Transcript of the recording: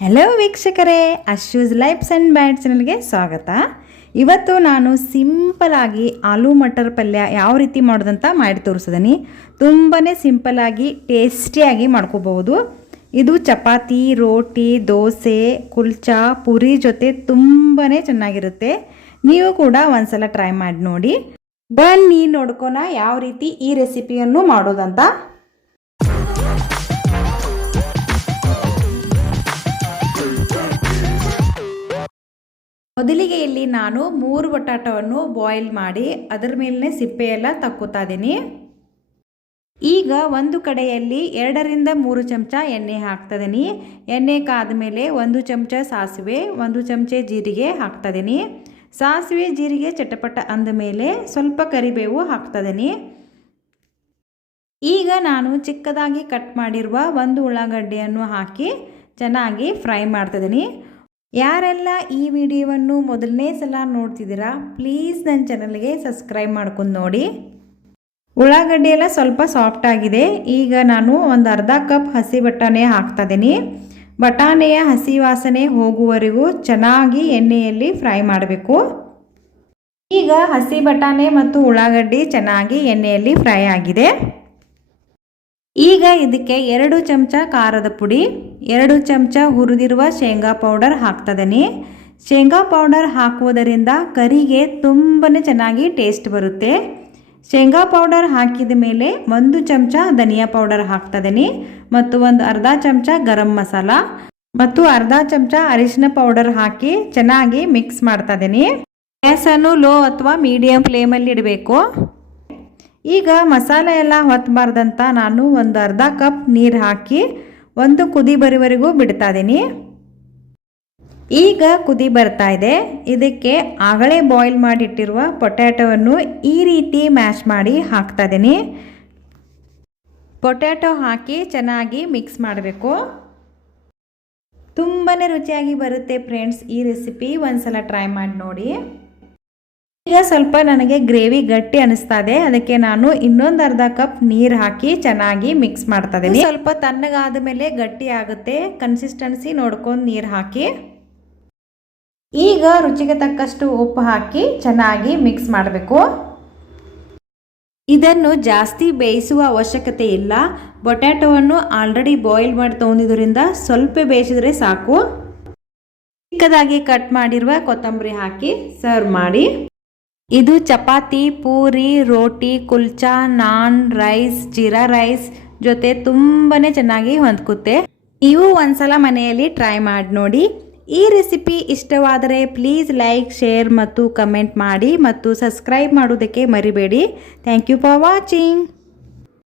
Hello ವೀಕ್ಷಕರೇ. ಅಶ್ಯೂಸ್ lives and bad ಚಾನಲ್ಗೆ ಸ್ವಾಗತ. ಇವತ್ತು ನಾನು ಸಿಂಪಲಾಗಿ ಆಲೂ ಮಟರ್ ಪಲ್ಯ ಯಾವ ರೀತಿ ಮಾಡೋದಂತ ಮಾಡಿ ತೋರಿಸಿದೀನಿ. ತುಂಬಾ ಸಿಂಪಲಾಗಿ ಟೇಸ್ಟಿಯಾಗಿ ಮಾಡ್ಕೋಬಹುದು. ಇದು ಚಪಾತಿ, ರೋಟಿ, ದೋಸೆ, ಕುಲ್ಚಾ, ಪುರಿ ಜೊತೆ ತುಂಬಾ ಚೆನ್ನಾಗಿರುತ್ತೆ. ನೀವು ಕೂಡ ಒಂದ್ಸಲ ಟ್ರೈ ಮಾಡಿ ನೋಡಿ. ಬನ್ನಿ ನೋಡ್ಕೊಣ ಯಾವ ರೀತಿ ಈ ರೆಸಿಪಿಯನ್ನು ಮಾಡೋದಂತ. ಮೊದಲಿಗೆ ಇಲ್ಲಿ ನಾನು ಮೂರು ಬಟಾಟವನ್ನು ಬಾಯ್ಲ್ ಮಾಡಿ ಅದರ ಮೇಲೆ ಸಿಪ್ಪೆಯೆಲ್ಲ ತಕ್ಕೋತಾ ಇದ್ದೀನಿ. ಈಗ ಒಂದು ಕಡೆಯಲ್ಲಿ ಎರಡರಿಂದ ಮೂರು ಚಮಚ ಎಣ್ಣೆ ಹಾಕ್ತದೀನಿ ಎಣ್ಣೆ ಕಾದ ಮೇಲೆ ಒಂದು ಚಮಚ ಸಾಸಿವೆ, ಒಂದು ಚಮಚ ಜೀರಿಗೆ ಹಾಕ್ತದೀನಿ ಸಾಸಿವೆ, ಜೀರಿಗೆ ಚಟಪಟ ಅಂದ ಮೇಲೆ ಸ್ವಲ್ಪ ಕರಿಬೇವು ಹಾಕ್ತದೀನಿ ಈಗ ನಾನು ಚಿಕ್ಕದಾಗಿ ಕಟ್ ಮಾಡಿರುವ ಒಂದು ಉಳ್ಳಾಗಡ್ಡೆಯನ್ನು ಹಾಕಿ ಚೆನ್ನಾಗಿ ಫ್ರೈ ಮಾಡ್ತಿದ್ದೀನಿ ಯಾರೆಲ್ಲ ಈ ವಿಡಿಯೋವನ್ನು ಮೊದಲನೇ ಸಲ ನೋಡ್ತಿದ್ದೀರಾ ಪ್ಲೀಸ್ ನನ್ನ ಚಾನಲ್ಗೆ ಸಬ್ಸ್ಕ್ರೈಬ್ ಮಾಡ್ಕೊಂಡು ನೋಡಿ. ಉಳ್ಳಾಗಡ್ಡಿ ಎಲ್ಲ ಸ್ವಲ್ಪ ಸಾಫ್ಟ್ ಆಗಿದೆ. ಈಗ ನಾನು ಒಂದು ಅರ್ಧ ಕಪ್ ಹಸಿ ಬಟಾಣೆ ಹಾಕ್ತಾ ಇದ್ದೀನಿ. ಬಟಾಣೆಯ ಹಸಿ ವಾಸನೆ ಹೋಗುವವರೆಗೂ ಚೆನ್ನಾಗಿ ಎಣ್ಣೆಯಲ್ಲಿ ಫ್ರೈ ಮಾಡಬೇಕು. ಈಗ ಹಸಿ ಬಟಾಣೆ ಮತ್ತು ಉಳ್ಳಾಗಡ್ಡಿ ಚೆನ್ನಾಗಿ ಎಣ್ಣೆಯಲ್ಲಿ ಫ್ರೈ ಆಗಿದೆ. ಈಗ ಇದಕ್ಕೆ ಎರಡು ಚಮಚ ಖಾರದ ಪುಡಿ, ಎರಡು ಚಮಚ ಹುರಿದಿರುವ ಶೇಂಗಾ ಪೌಡರ್ ಹಾಕ್ತದನಿ. ಶೇಂಗಾ ಪೌಡರ್ ಹಾಕುವುದರಿಂದ ಕರಿಗೆ ತುಂಬಾ ಚೆನ್ನಾಗಿ ಟೇಸ್ಟ್ ಬರುತ್ತೆ. ಶೇಂಗಾ ಪೌಡರ್ ಹಾಕಿದ ಮೇಲೆ ಒಂದು ಚಮಚ ಧನಿಯಾ ಪೌಡರ್ ಹಾಕ್ತದನಿ ಮತ್ತು ಒಂದು ಅರ್ಧ ಚಮಚ ಗರಂ ಮಸಾಲ ಮತ್ತು ಅರ್ಧ ಚಮಚ ಅರಿಶಿನ ಪೌಡರ್ ಹಾಕಿ ಚೆನ್ನಾಗಿ ಮಿಕ್ಸ್ ಮಾಡ್ತಾ ಇದ್ದೀನಿ ಗ್ಯಾಸನ್ನು ಲೋ ಅಥವಾ ಮೀಡಿಯಂ ಫ್ಲೇಮಲ್ಲಿ ಇಡಬೇಕು. ಈಗ ಮಸಾಲೆ ಎಲ್ಲ ಹೊತ್ತಬಾರ್ದಂತ ನಾನು ಒಂದು ಅರ್ಧ ಕಪ್ ನೀರು ಹಾಕಿ ಒಂದು ಕುದಿ ಬರುವವರೆಗೂ ಬಿಡ್ತಾ ಇದ್ದೀನಿ ಈಗ ಕುದಿ ಬರ್ತಾ ಇದೆ. ಇದಕ್ಕೆ ಆಗಲೇ ಬಾಯ್ಲ್ ಮಾಡಿಟ್ಟಿರುವ ಪೊಟ್ಯಾಟೋವನ್ನು ಈ ರೀತಿ ಮ್ಯಾಶ್ ಮಾಡಿ ಹಾಕ್ತಾ ಇದ್ದೀನಿ ಪೊಟ್ಯಾಟೊ ಹಾಕಿ ಚೆನ್ನಾಗಿ ಮಿಕ್ಸ್ ಮಾಡಬೇಕು. ತುಂಬಾ ರುಚಿಯಾಗಿ ಬರುತ್ತೆ ಫ್ರೆಂಡ್ಸ್ ಈ ರೆಸಿಪಿ ಒಂದ್ಸಲ ಟ್ರೈ ಮಾಡಿ ನೋಡಿ. ಈಗ ಸ್ವಲ್ಪ ನನಗೆ ಗ್ರೇವಿ ಗಟ್ಟಿ ಅನಿಸ್ತಾ ಇದೆ ಅದಕ್ಕೆ ನಾನು ಇನ್ನೊಂದು ಅರ್ಧ ಕಪ್ ನೀರು ಹಾಕಿ ಚೆನ್ನಾಗಿ ಮಿಕ್ಸ್ ಮಾಡ್ತಾ ಇದ್ದೀನಿ ಸ್ವಲ್ಪ ತಣ್ಣಗಾದ ಮೇಲೆ ಗಟ್ಟಿ ಆಗುತ್ತೆ. ಕನ್ಸಿಸ್ಟೆನ್ಸಿ ನೋಡ್ಕೊಂಡು ನೀರು ಹಾಕಿ. ಈಗ ರುಚಿಗೆ ತಕ್ಕಷ್ಟು ಉಪ್ಪು ಹಾಕಿ ಚೆನ್ನಾಗಿ ಮಿಕ್ಸ್ ಮಾಡಬೇಕು. ಇದನ್ನು ಜಾಸ್ತಿ ಬೇಯಿಸುವ ಅವಶ್ಯಕತೆ ಇಲ್ಲ. ಬೊಟ್ಯಾಟೋವನ್ನು ಆಲ್ರೆಡಿ ಬಾಯ್ಲ್ ಮಾಡಿ ತೊಗೊಂಡಿದ್ದರಿಂದ ಸ್ವಲ್ಪ ಬೇಯಿಸಿದ್ರೆ ಸಾಕು. ಚಿಕ್ಕದಾಗಿ ಕಟ್ ಮಾಡಿರುವ ಕೊತ್ತಂಬರಿ ಹಾಕಿ ಸರ್ವ್ ಮಾಡಿ. ಇದು ಚಪಾತಿ, ಪೂರಿ, ರೋಟಿ, ಕುಲ್ಚಾ, ನಾನ್, ರೈಸ್, ಜೀರಾ ರೈಸ್ ಜೊತೆ ತುಂಬಾನೇ ಚೆನ್ನಾಗಿ ಹೊಂದ್ಕುತ್ತೆ. ಇವು ಒಂದ್ಸಲ ಮನೆಯಲ್ಲಿ ಟ್ರೈ ಮಾಡಿ ನೋಡಿ. ಈ ರೆಸಿಪಿ ಇಷ್ಟವಾದರೆ ಪ್ಲೀಸ್ ಲೈಕ್, ಶೇರ್ ಮತ್ತು ಕಮೆಂಟ್ ಮಾಡಿ ಮತ್ತು ಸಬ್ಸ್ಕ್ರೈಬ್ ಮಾಡೋದಕ್ಕೆ ಮರಿಬೇಡಿ. Thank you for watching.